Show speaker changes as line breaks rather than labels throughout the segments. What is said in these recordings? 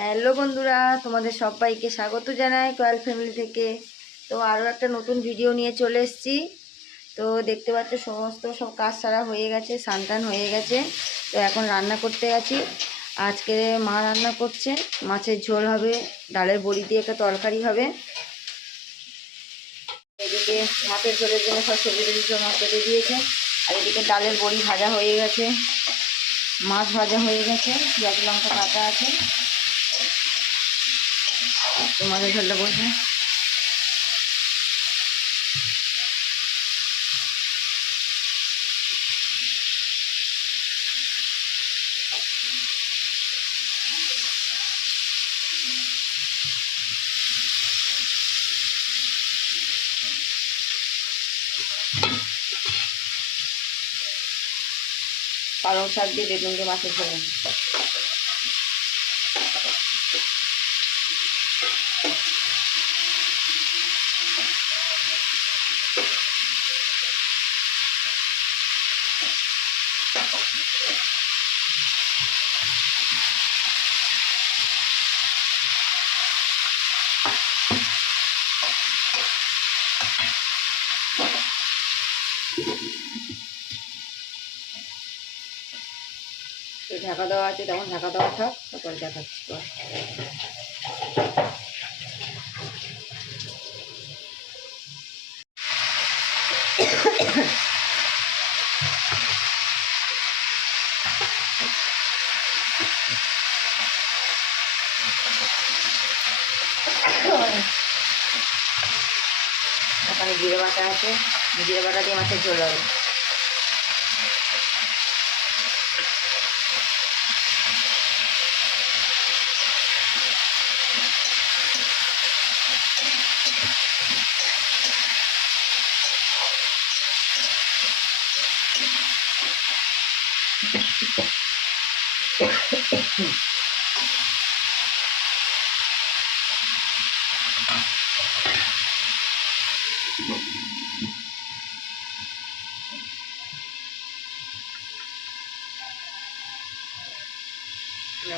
Hello বন্ধুরা, তোমাদের সবাইকে স্বাগত জানাই কয়েল ফ্যামিলি থেকে। তো আরও একটা নতুন ভিডিও নিয়ে চলে এসেছি। তো দেখতে পাচ্ছ, সমস্ত সব কাজ সারা হয়ে গেছে সানটান হয়ে গেছে। তো এখন রান্না করতে গেছি আজকে মা রান্না করছে, মাছের ঝোল হবে, ডালের বড়ি দিয়ে একটা তরকারি হবে। এদিকে মাছের ঝোলের জন্য সব সবজি টবজি কেটে দিয়েছে, আর এদিকে ডালের বড়ি ভাজা হয়ে গেছে, মাছ ভাজা হয়ে গেছে, পেঁয়াজ, লঙ্কা কাটা আছে। তোমাদের ঝোলটা বসে। পালং শাক দিয়ে বেগুন দিয়ে মাছের ঝোল। ঢাকা দেওয়া আছে, তখন ঢাকা দেওয়া থাক, তারপরে দেখাচ্ছি। ওখানে জিরে বাটা আছে, জিরে বাটা দিয়ে মাছের ঝোল হবে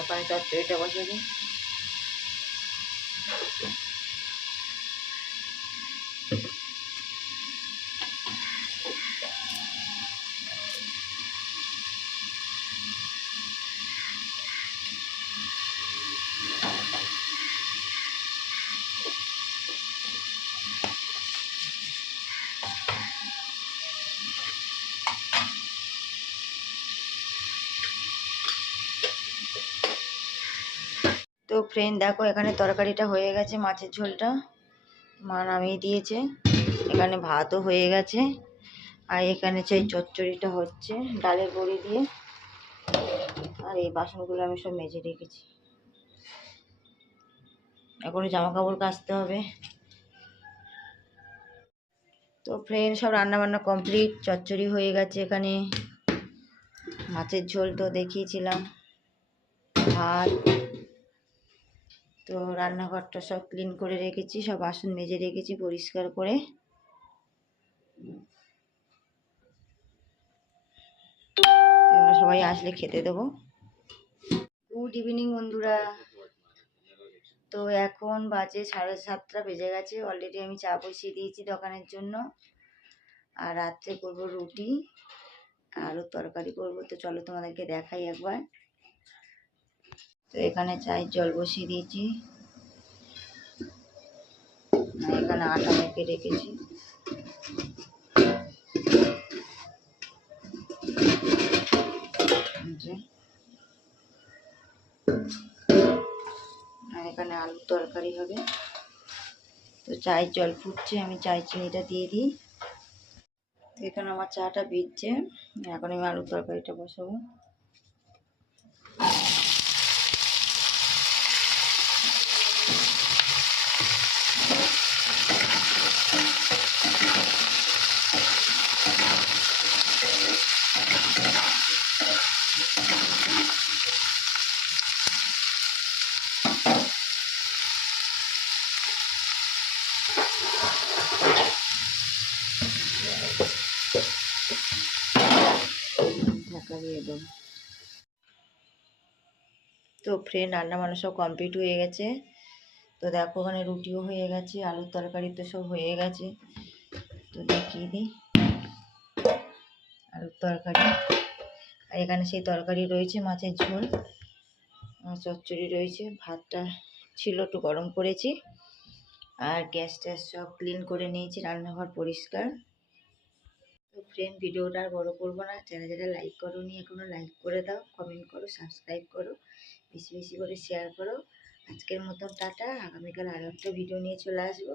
ওখানে চচ্চড়িটা বসে দিই তো ফ্রেন্ড দেখো এখানে তরকারিটা হয়ে গেছে, মাছের ঝোলটা। মা নামিয়ে দিয়েছে। এখানে ভাতও হয়ে গেছে। আর এখানে সেই চচ্চড়িটা হচ্ছে, ডালের বড়ি দিয়ে। আর এই বাসনগুলো আমি সব মেজে রেখেছি। এখন জামা কাপড় কাচতে হবে। তো ফ্রেন্ড সব রান্না বান্না কমপ্লিট চচ্চড়ি হয়ে গেছে এখানে। মাছের ঝোল তো দেখিয়েছিলাম। ভাত তো রান্নাঘরটা সব ক্লিন করে রেখেছি, সব বাসন মেজে রেখেছি পরিষ্কার করে। এবার সবাই আসলে খেতে দেবো। গুড ইভিনিং বন্ধুরা। তো এখন বাজে সাড়ে সাতটা বেজে গেছে অলরেডি আমি চা বসিয়ে দিয়েছি দোকানের জন্য। আর রাত্রে করব রুটি আরও তরকারি করব। তো চলো তোমাদেরকে দেখাই একবার। তো এখানে চায়ের জল বসিয়ে দিয়েছি। এখানে আটা মেখে রেখেছি। আর এখানে আলুর তরকারি হবে। তো চায়ের জল ফুটছে, আমি চায়ের চিনিটা দিয়ে দিই। তো এখানে আমার চাটা ভিজছে, এখন আমি আলুর তরকারিটা বসাবো। দিয়ে দেবো। তো ফ্রেন্ড বান্না সব কমপ্লিট হয়ে গেছে। তো দেখো ওখানে রুটিও হয়ে গেছে, আলুর তরকারি তো সব হয়ে গেছে। তো দেখিয়ে দিই। আলুর তরকারি। আর এখানে সেই তরকারি রয়েছে মাছের ঝোল। চচ্চড়ি রয়েছে। ভাতটা ছিল একটু গরম করেছি। আর গ্যাস ট্যাস সব ক্লিন করে নিয়েছি, রান্নাঘর পরিষ্কার। তো ফ্রেন্ড ভিডিওটা আর বড় করব না। যারা যারা লাইক করো নি এখনও লাইক করে দাও কমেন্ট করো সাবস্ক্রাইব করো, বেশি বেশি করে শেয়ার করো। আজকের মতন টাটা। আগামীকাল আরও একটা ভিডিও নিয়ে চলে আসব।